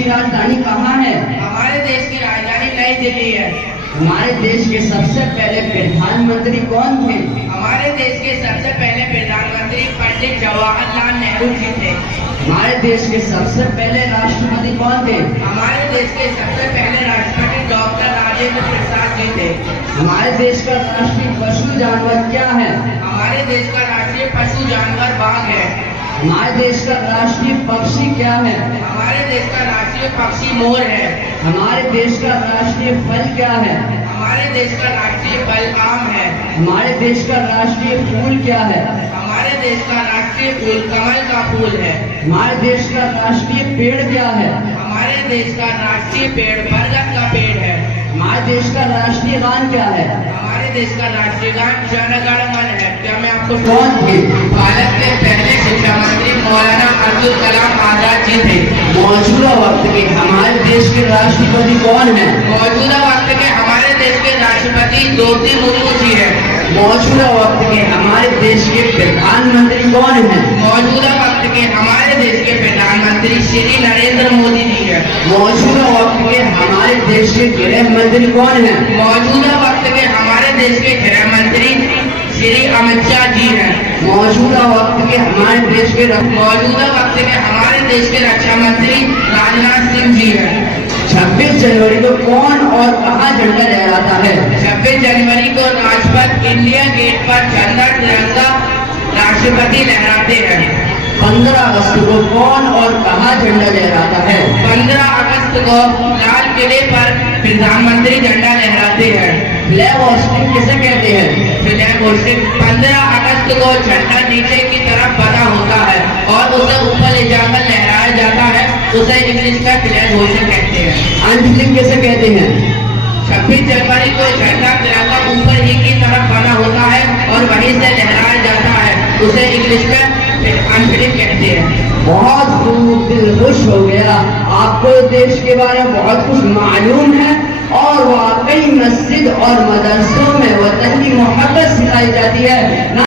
की राजधानी कहाँ है? हमारे देश की राजधानी नई दिल्ली है। हमारे देश के सबसे पहले प्रधानमंत्री कौन थे? हमारे देश के सबसे पहले प्रधानमंत्री पंडित जवाहरलाल नेहरू जी थे। हमारे देश के सबसे पहले राष्ट्रपति कौन थे? हमारे देश के सबसे पहले राष्ट्रपति डॉक्टर राजेंद्र प्रसाद जी थे। हमारे देश का राष्ट्रीय पशु जानवर क्या है? हमारे देश का राष्ट्रीय पशु जानवर बाघ है। हमारे देश का राष्ट्रीय पक्षी क्या है? हमारे देश का राष्ट्रीय पक्षी मोर है। हमारे देश का राष्ट्रीय फल क्या है? हमारे देश का राष्ट्रीय फल आम है। हमारे देश का राष्ट्रीय फूल क्या है? हमारे देश का राष्ट्रीय फूल कमल का फूल है। हमारे देश का राष्ट्रीय पेड़ क्या है? हमारे देश का राष्ट्रीय पेड़ बरगद का पेड़ है। हमारे देश का राष्ट्रीय गान क्या है? हमारे देश का राष्ट्रीय गान जन गण मन है। क्या मैं आपको कौन थे? भारत के पहले शिक्षा मंत्री मौलाना अब्दुल कलाम आजाद जी थे। मौजूदा वक्त के हमारे देश के राष्ट्रपति कौन है? मौजूदा वक्त के हमारे देश के राष्ट्रपति द्रौपदी मुर्मू जी है। मौजूदा वक्त के हमारे देश के प्रधानमंत्री कौन है? मौजूदा वक्त के हमारे देश के प्रधानमंत्री श्री नरेंद्र मोदी जी है। मौजूदा वक्त के हमारे देश के गृह मंत्री कौन है? मौजूदा वक्त के हमारे देश के गृह मंत्री श्री अमित शाह जी हैं। मौजूदा वक्त के हमारे देश के मौजूदा वक्त के हमारे देश के रक्षा मंत्री राजनाथ सिंह जी हैं। 26 जनवरी को कौन और कहाँ झंडा लहराता है? 26 जनवरी को राजपथ इंडिया गेट पर झंडा तिरंगा राष्ट्रपति लहराते हैं। 15 अगस्त को कौन और कहाँ झंडा लहराता है? 15 अगस्त को लाल किले पर प्रधानमंत्री झंडा लहराते हैं। फ्लैग होस्टिंग किसे कहते हैं? फ्लैग होस्टिंग 15 अगस्त को झंडा नीचे की तरफ बना होता है और उसे ऊपर ले जाकर लहराया जाता है। उसे इंग्लिश में फ्लैग होस्टिंग कहते हैं। अनफ्लिंग किसे कहते हैं? 26 जनवरी को झंडा तिरंगा ऊपर ही की तरफ बना होता है और वहीं से लहराया जाता है। उसे इंग्लिश में अनफ्लिंग कहते हैं। बहुत खूब, दिल खुश हो गया। आपको देश के बारे में बहुत कुछ मालूम है और वाकई मस्जिद और मदरसों में वतन की मोहब्बत सिखाई जाती है।